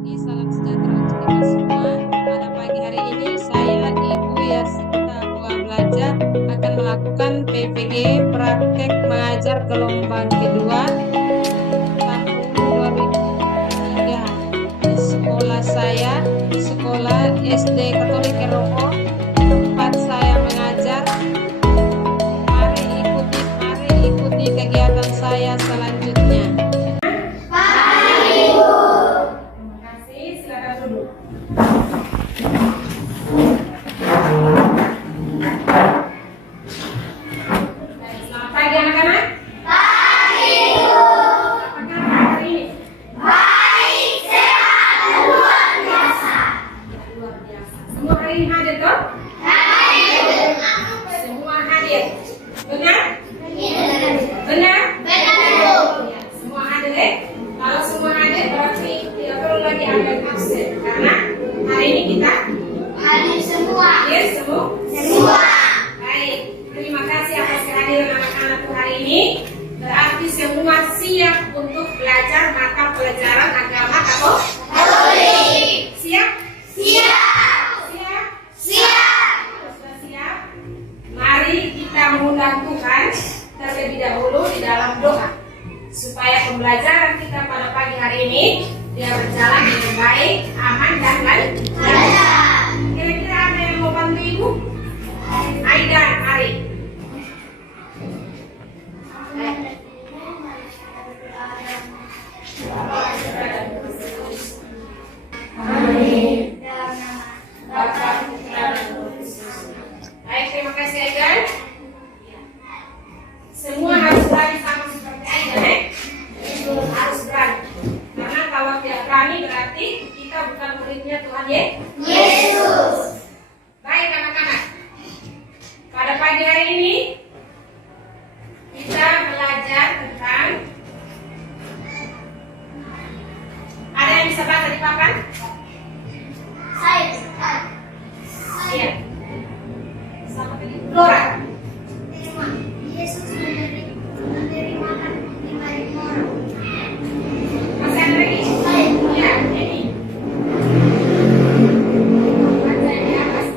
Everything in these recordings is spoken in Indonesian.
pagi, salam sejahtera untuk kita semua. Pada pagi hari ini saya Ibu Yasita Buah Belajar akan melakukan PPG praktek mengajar gelombang kedua tahun 2023 di sekolah saya, di sekolah SD Katolik Keroko tempat saya mengajar. Mari ikuti kegiatan saya selanjutnya. Selamat pagi anak-anak. Pagi, Bu. Apa kabar hari ini? Baik, sehat, dan luar biasa. Luar biasa. Semua hari ini hadir toh? Hadir. Semua hadir. Benar? Benar? Benar, Bu. Ya, semua hadir ya. Kalau semua hadir berarti tidak perlu lagi ambil absen karena hari ini kita hadir semua. Hadir semua. Baik. Terima kasih atas kehadiran anak-anak hari ini. Berarti semua siap untuk belajar mata pelajaran agama Katolik. Siap? Siap. Siap? Siap. Sudah siap? Mari kita mengundang Tuhan terlebih dahulu di dalam doa supaya pembelajaran kita pada pagi hari ini dia berjalan dengan baik, aman dan lancar. Kira-kira ada yang mau bantu Ibu? Aida, mari. Baik, terima kasih Aida. Semua harus berani sama seperti Aida, harus berani. Karena kalau tidak berani berarti kita bukan muridnya Tuhan Yesus. Baik anak-anak, pada pagi hari ini kita belajar tentang, ada yang bisa baca di papan? Saya. Iya. Sama tadi. Flora. Yesus menerima 5.000 orang. Masih ada lagi? Iya, ini. Baca di atas.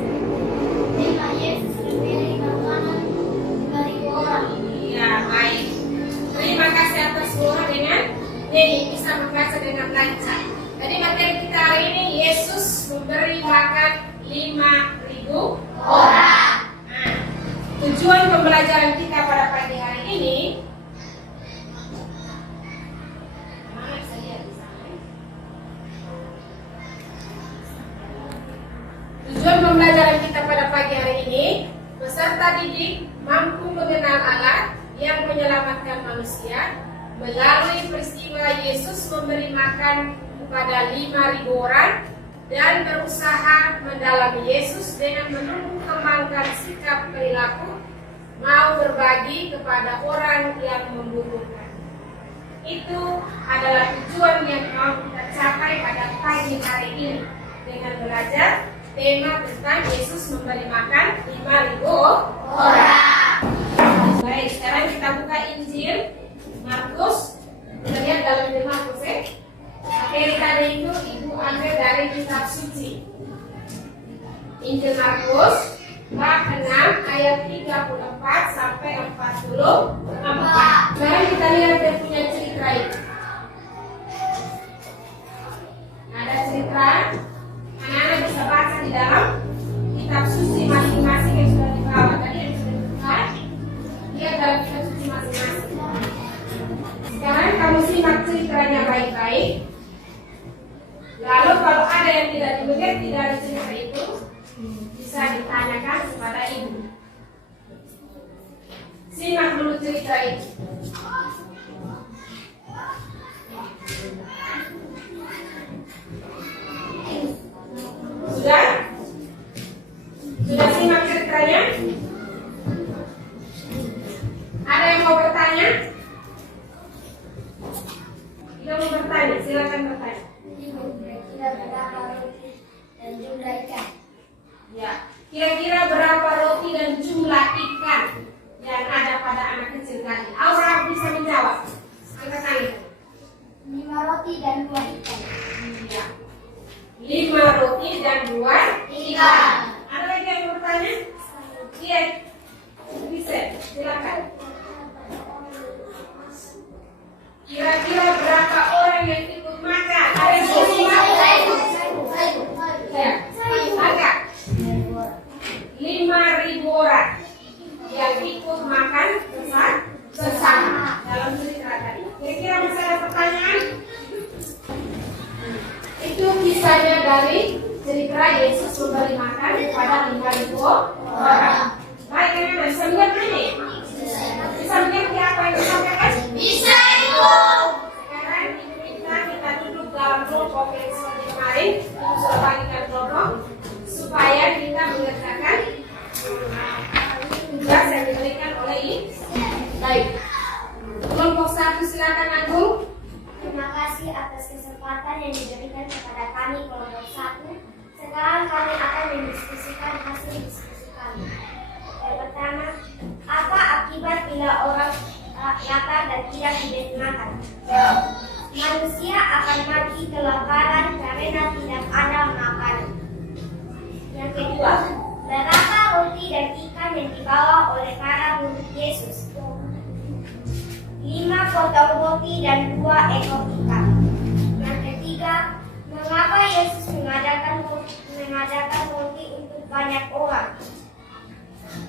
Yesus menerima makanan 5.000 orang. Iya, baik. Terima kasih atas semua dengan ini bisa membaca dengan lancar. Jadi materi kita hari ini Yesus memberi makan 5.000 orang. Nah, tujuan pembelajaran kita pada pagi hari ini, mana bisa lihat di sana? Tujuan pembelajaran kita pada pagi hari ini, peserta didik mampu mengenal Allah yang menyelamatkan manusia melalui peristiwa Yesus memberi makan kepada 5.000 orang dan berusaha mendalami Yesus dengan menumbuh kembangkan sikap perilaku mau berbagi kepada orang yang membutuhkan. Itu adalah tujuan yang mau kita capai pada pagi hari ini dengan belajar tema tentang Yesus memberi makan 5.000 orang. Baik, sekarang kita buka Injil Markus. Kita lihat dalam Injil Markus ya. Materi tadi itu Ibu ambil dari kitab suci. Injil Markus bab 6 ayat 34 sampai 44. Sekarang kita lihat dia punya cerita itu. Ada cerita, anak-anak bisa baca di dalam kitab suci masing-masing yang sudah dibawa tadi yang sudah dibuka. Lihat dalam kitab suci masing-masing. Sekarang kamu simak ceritanya baik-baik. Lalu kalau ada yang tidak dimengerti dari cerita itu, bisa ditanyakan kepada ibu. Simak dulu cerita itu. Sudah? Sudah simak ceritanya? Ada yang mau bertanya? Tidak mau bertanya, silakan bertanya. Kira-kira berapa roti dan jumlah ikan? Ya, kira-kira berapa roti dan jumlah ikan yang ada pada anak kecil tadi? Aura bisa menjawab. Angkat tangan. 5 roti dan 2 ikan. Iya. dan 2 ikan. Ada lagi yang mau bertanya? Iya, bisa, silakan. Kira-kira berapa orang yang ikut makan? Ada yang mau ya, agak 5.000 orang yang ikut makan bersama dalam cerita tadi. Kira-kira masih ada pertanyaan? Itu kisahnya dari cerita Yesus memberi makan kepada 5.000 orang. Baik, teman-teman, bisa mengerti ini? Bisa mengerti apa yang disampaikan? Bisa, Ibu. Sekarang kita duduk dalam kelompok yang seperti kemarin. Ibu sudah bagikan kelompok supaya kita mengerjakan tugas yang diberikan oleh Ibu. Baik. Kelompok 1 silakan, Agung. Terima kasih atas kesempatan yang diberikan kepada kami kelompok 1. Sekarang kami akan mendiskusikan hasil diskusi kami. Yang pertama, apa akibat bila orang lapar dan tidak diberi makan? Manusia akan mati kelaparan karena tidak ada makanan. Yang kedua, berapa roti dan ikan yang dibawa oleh para murid Yesus? 5 potong roti dan 2 ekor ikan. Yang ketiga, mengapa Yesus mengadakan roti untuk banyak orang?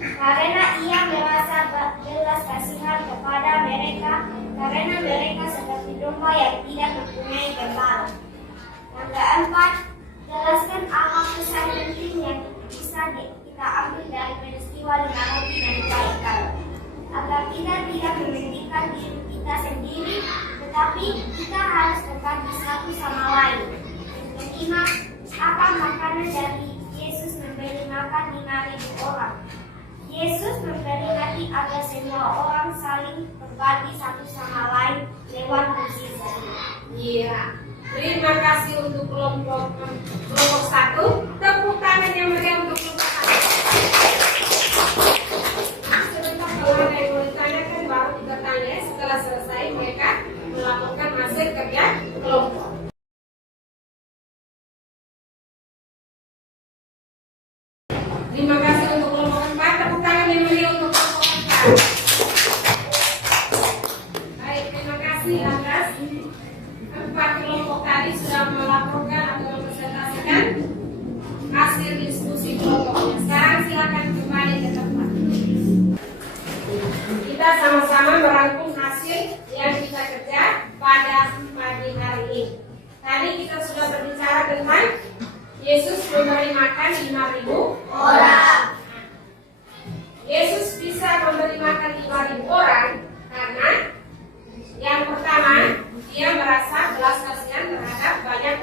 Karena ia merasa belas kasihan kepada mereka, karena mereka seperti domba yang tidak mempunyai gembala. Yang keempat, jelaskan apa pesan penting yang bisa kita ambil dari peristiwa 5 roti dan 2 ikan, agar kita tidak mementingkan diri kita sendiri, tetapi kita harus berbagi satu sama lain. Yang kelima, apa makanan dari Yesus memberi makan 5.000 orang? Yesus memperingati agar semua orang saling berbagi satu sama lain lewat mukjizat. Iya. Terima kasih untuk kelompok 1. Tepuk tangan yang meriah untuk kelompok 1. Sebentar, kalau ada yang mau ditanyakan baru kita tanya. Setelah selesai mereka melaporkan hasil kerja kelompok. Terima kasih untuk kelompok 4. Tepuk tangan yang meriah untuk kelompok 4. Baik, terima kasih atas 4 kelompok tadi sudah melaporkan atau mempresentasikan hasil diskusi kelompoknya. Sekarang silakan kembali ke tempat. Kita sama-sama merangkum hasil yang kita kerja pada pagi hari ini. Tadi kita sudah berbicara tentang Yesus memberi makan 5.000 orang. Yesus bisa memberi makan 5.000 orang karena yang pertama, dia merasa belas kasihan terhadap banyak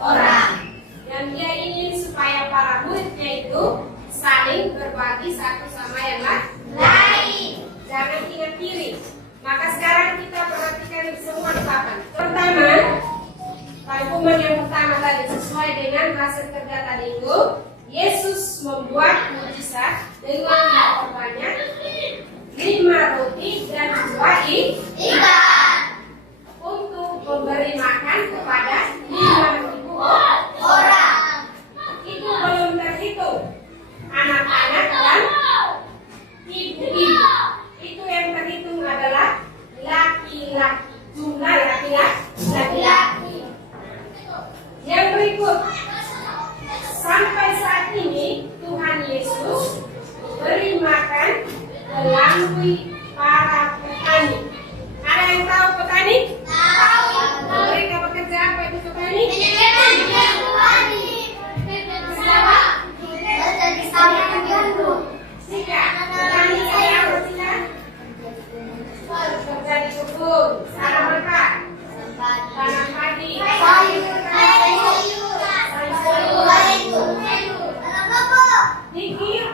orang. Dan dia ingin supaya para muridnya itu saling berbagi satu sama yang lain. Jangan ingat diri. Maka sekarang kita perhatikan semua ungkapan. Pertama, rangkuman yang pertama tadi sesuai dengan hasil kerja tadi itu, Yesus membuat mujizat dengan memperbanyak 5 roti dan 2 ikan untuk memberi makan kepada 5.000 orang. Itu belum terhitung anak-anak dan ibu-ibu. Itu yang terhitung adalah laki-laki, jumlah laki-laki. Yang berikut, sampai saat ini Tuhan Yesus beri makan melalui para petani. Ada yang tahu petani? Tahu. Mereka bekerja apa itu petani? Sika. Petani saya apa Sika? Bekerja di kebun. Tanam apa? Tanam padi. Dikir.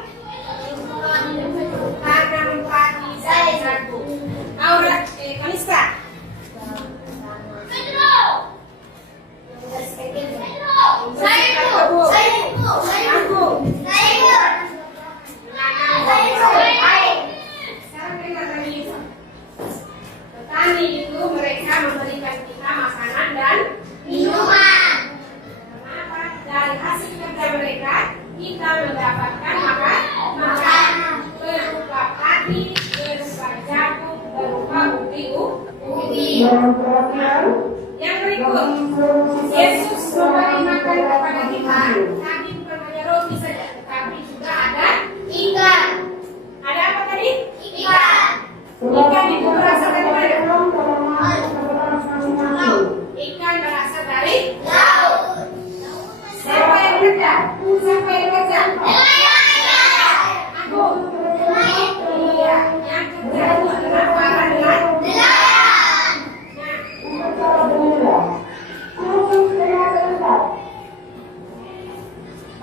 Tanam padi. Yesus memberi makan kepada kita. Tadi bukan hanya roti saja, tetapi juga ada ikan. Ada apa tadi? Ikan. Ikan itu berasal dari mana? Ikan berasal dari laut. Siapa yang bekerja? Siapa yang bekerja? Aku. Iya, yang kerja itu adalah para nelayan.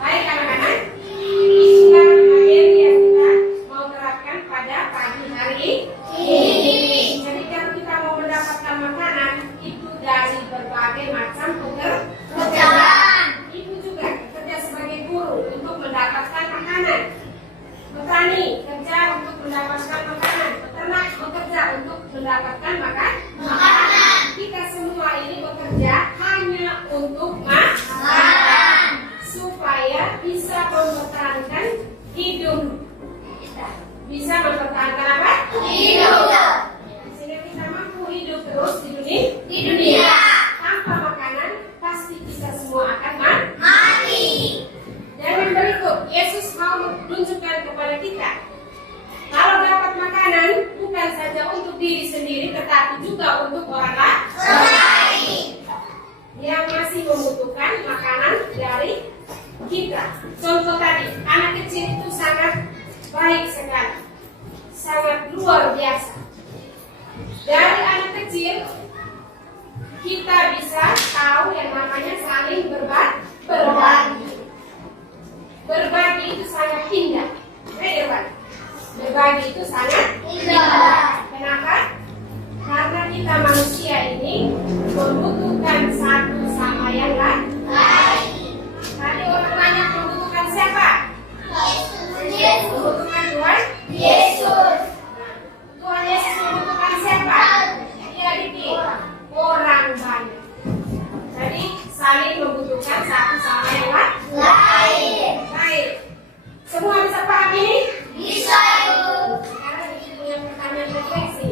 Baik anak-anak, inilah materi yang kita mau terapkan pada pagi hari ini. Jadi kalau kita mau mendapatkan makanan itu dari berbagai macam pekerjaan. Ibu juga bekerja sebagai guru untuk mendapatkan makanan. Petani kerja untuk mendapatkan makanan. Peternak bekerja untuk mendapatkan makanan. Kita semua ini bekerja hanya untuk makan, supaya bisa mempertahankan hidup. Bisa mempertahankan apa? Hidup. Sehingga kita mampu hidup terus di dunia. Tanpa makanan pasti kita semua akan mati. Dan yang berikut, Yesus mau menunjukkan kepada kita, kalau dapat makanan bukan saja untuk diri sendiri, tetapi juga untuk orang lain yang masih membutuhkan makanan dari kita. Contoh tadi, anak kecil itu sangat baik sekali, sangat luar biasa. Dari anak kecil kita bisa tahu yang namanya saling berbagi. Berbagi itu sangat indah. Berbagi itu sangat indah. Kenapa? Karena kita manusia ini membutuhkan satu sama yang lain. Tadi orang banyak membutuhkan siapa? Yesus. Membutuhkan Tuhan Yesus. Tuhan Yesus membutuhkan siapa? Dia dikit orang banyak. Jadi saling membutuhkan satu sama yang lain. Baik. Semua bisa paham ini? Bisa, Ibu. Sekarang Ibu punya pertanyaan refleksi.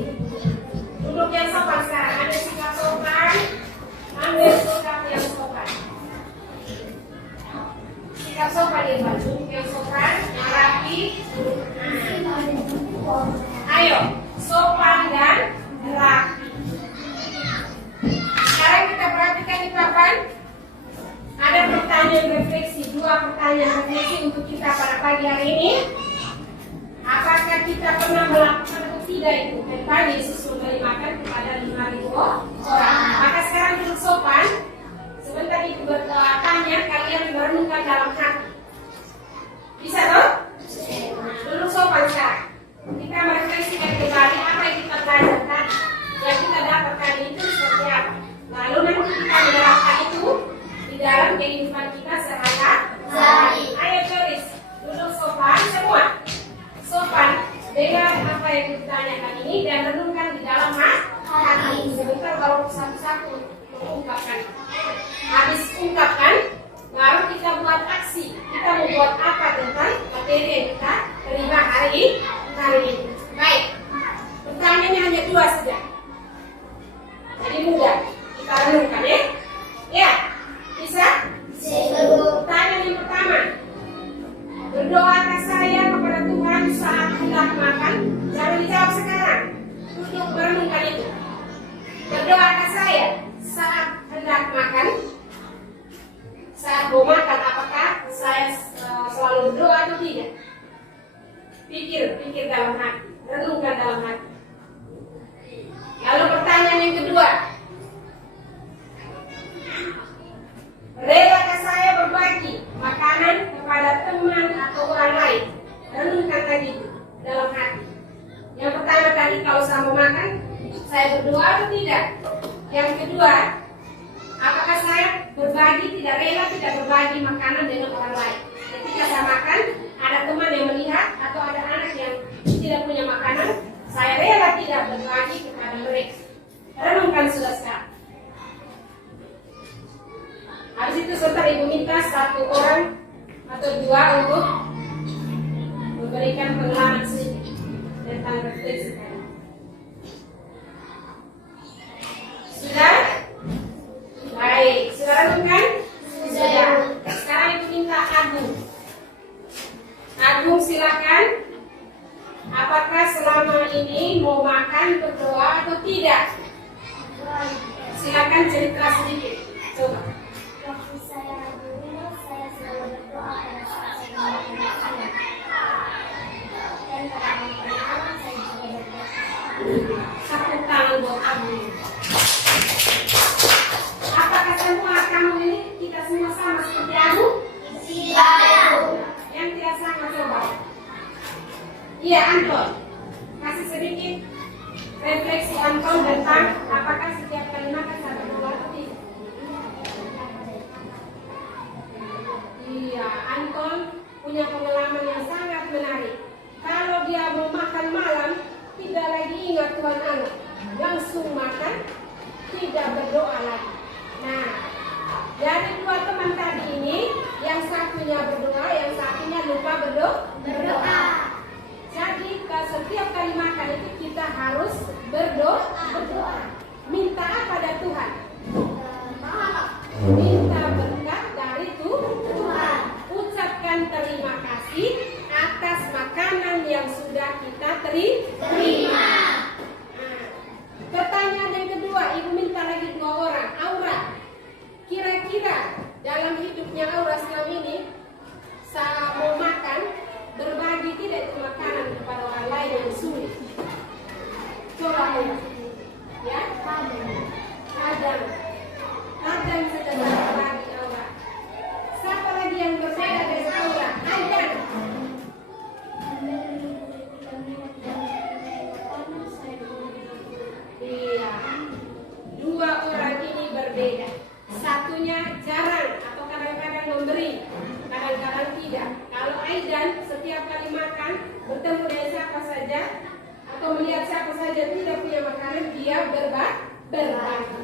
Duduk yang sopan sekarang. Ada sikap sopan. Ambil sikap yang sopan. Sikap sopan ya, Pak. Duduk yang sopan, yang rapi. Ayo, sopan dan rapi. Sekarang kita perhatikan di papan. Ada pertanyaan refleksi, 2 pertanyaan refleksi untuk kita pada pagi hari ini. Apakah kita pernah melakukan atau tidak itu? Tadi Yesus memberi makan kepada 5.000 orang. Maka sekarang duduk sopan. Sebentar Ibu bertanya, kalian merenungkan dalam hati. Bisa toh? Duduk sopan sekarang. Kita merefleksikan kembali apa yang kita belajar tadi. Yang kita dapatkan itu seperti apa. Lalu nanti kita menerapkan itu di dalam kehidupan kita sehari-hari. Ayo tulis, duduk sopan semua. Sopan, dengar apa yang ditanyakan ini dan renungkan di dalam hati. Sebentar baru satu-satu mengungkapkan. Habis ungkapkan, baru kita buat aksi. Kita mau buat apa tentang materi yang kita terima hari ini. Baik, pertanyaannya hanya 2 saja. Jadi mudah, kita renungkan ya. Ya, bisa? Pertanyaan yang pertama, berdoakah saya kepada Tuhan saat hendak makan? Jangan dijawab sekarang. Duduk merenungkan itu. Berdoakah saya saat hendak makan? Saat mau makan, apakah saya selalu berdoa atau tidak? Pikir dalam hati, renungkan dalam hati. Lalu pertanyaan yang kedua, relakah saya berbagi makanan kepada teman atau orang lain? Renungkan tadi dalam hati. Yang pertama tadi, kalau saya mau makan, saya berdoa atau tidak? Yang kedua, apakah saya berbagi, tidak rela tidak berbagi makanan dengan orang lain? Ketika saya makan, ada teman yang melihat atau ada anak yang tidak punya makanan, saya rela tidak berbagi kepada mereka. Renungkan sudah sekarang. Habis itu sebentar Ibu minta 1 orang atau 2 untuk memberikan pengalaman sedikit tentang refleksi tadi. Sudah? Baik. Sudah renung kan? Sudah. Sekarang Ibu minta Agung. Agung silakan. Apakah selama ini mau makan berdoa atau tidak? Silakan cerita sedikit. Coba. Waktu saya dulu, saya selalu berdoa pada saat saya makan makanan. Dan pada malam saya juga berdoa. Tepuk tangan buat Agung. Apakah semua kamu ini kita semua sama seperti Agung? Tidak. Yang tidak sama coba. Iya Anton. Kasih sedikit refleksi Anton tentang apakah setiap kali makan saya berdoa atau tidak. Iya, Anton punya pengalaman yang sangat menarik. Kalau dia mau makan malam, tidak lagi ingat Tuhan Allah, langsung makan, tidak berdoa lagi. Nah, dari dua teman tadi ini, yang satunya berdoa, yang satunya lupa berdoa. Jadi setiap kali makan itu kita harus berdoa. Minta apa dari Tuhan? Minta berkat dari Tuhan. Ucapkan terima kasih atas makanan yang sudah kita terima. Nah, pertanyaan yang kedua, Ibu minta lagi dua orang. Aura, kira-kira dalam hidupnya Aura selama ini saat mau makan berbagi tidak itu makanan kepada orang lain yang sulit? Coba Aura. Ya, kadang saja berbagi Aura. Siapa lagi yang berbeda dari Aura? Aidan. Iya, dua orang ini berbeda. Satunya jarang atau kadang-kadang memberi, kadang-kadang tidak. Kalau Aidan setiap kali makan bertemu dengan siapa saja atau melihat siapa saja tidak punya makanan, dia berbagi.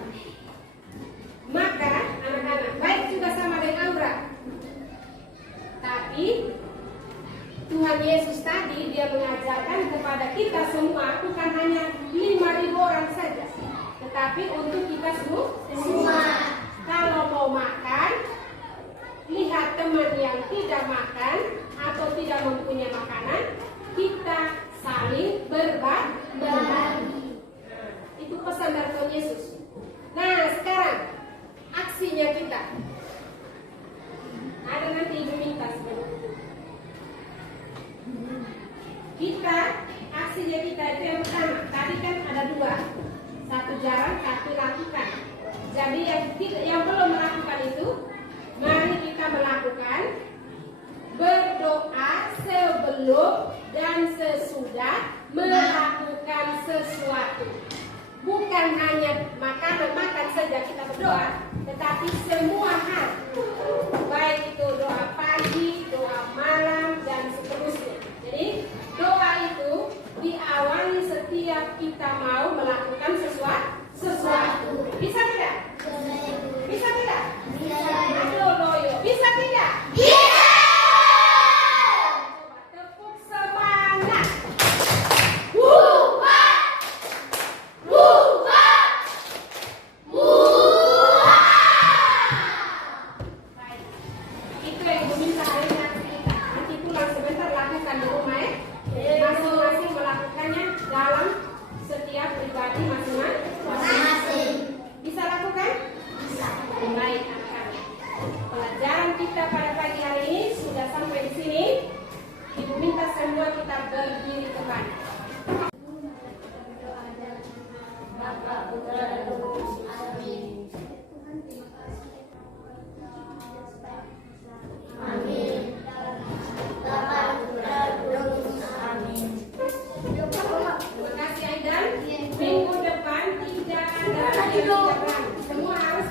Maka anak-anak baik juga sama dengan Aura. Tapi Tuhan Yesus tadi dia mengajarkan kepada kita semua, bukan hanya 5.000 orang saja, tetapi untuk kita semua. Kalau mau makan, lihat teman yang tidak makan atau tidak mempunyai makanan, kita saling berbagi. Itu pesan dari Tuhan Yesus. Nah, sekarang aksinya kita. Ada nanti Ibu minta sebenarnya. Kita, aksinya kita itu yang pertama. Tadi kan ada dua. Satu jarang, satu lakukan. Jadi yang belum melakukan itu, mari kita melakukan berdoa sebelum dan sesudah melakukan sesuatu. Bukan hanya makan saja kita berdoa, tetapi semua hal. Baik itu doa pagi, doa malam, dan seterusnya. Jadi doa itu diawali setiap kita mau melakukan sesuatu. Bisa tidak? Bisa tidak? Ayo loyo. Bisa tidak? Bisa. Tepuk semangat. Baik. Itu yang Ibu minta hari ini kita. Nanti pulang sebentar lakukan di rumah ya. Masing-masing melakukannya dalam setiap pribadi masing-masing. Bisa lakukan? Bisa. Baik, anak-anak. Pelajaran kita pada pagi hari ini sudah sampai di sini. Ibu minta semua kita berdiri ke depan. Bapak, Putra, dan Roh Kudus. Amin. Amin. Bapak, Putra, dan Roh Kudus. Amin. Terima kasih Aidan. Minggu depan tidak ada lagi. Semua harus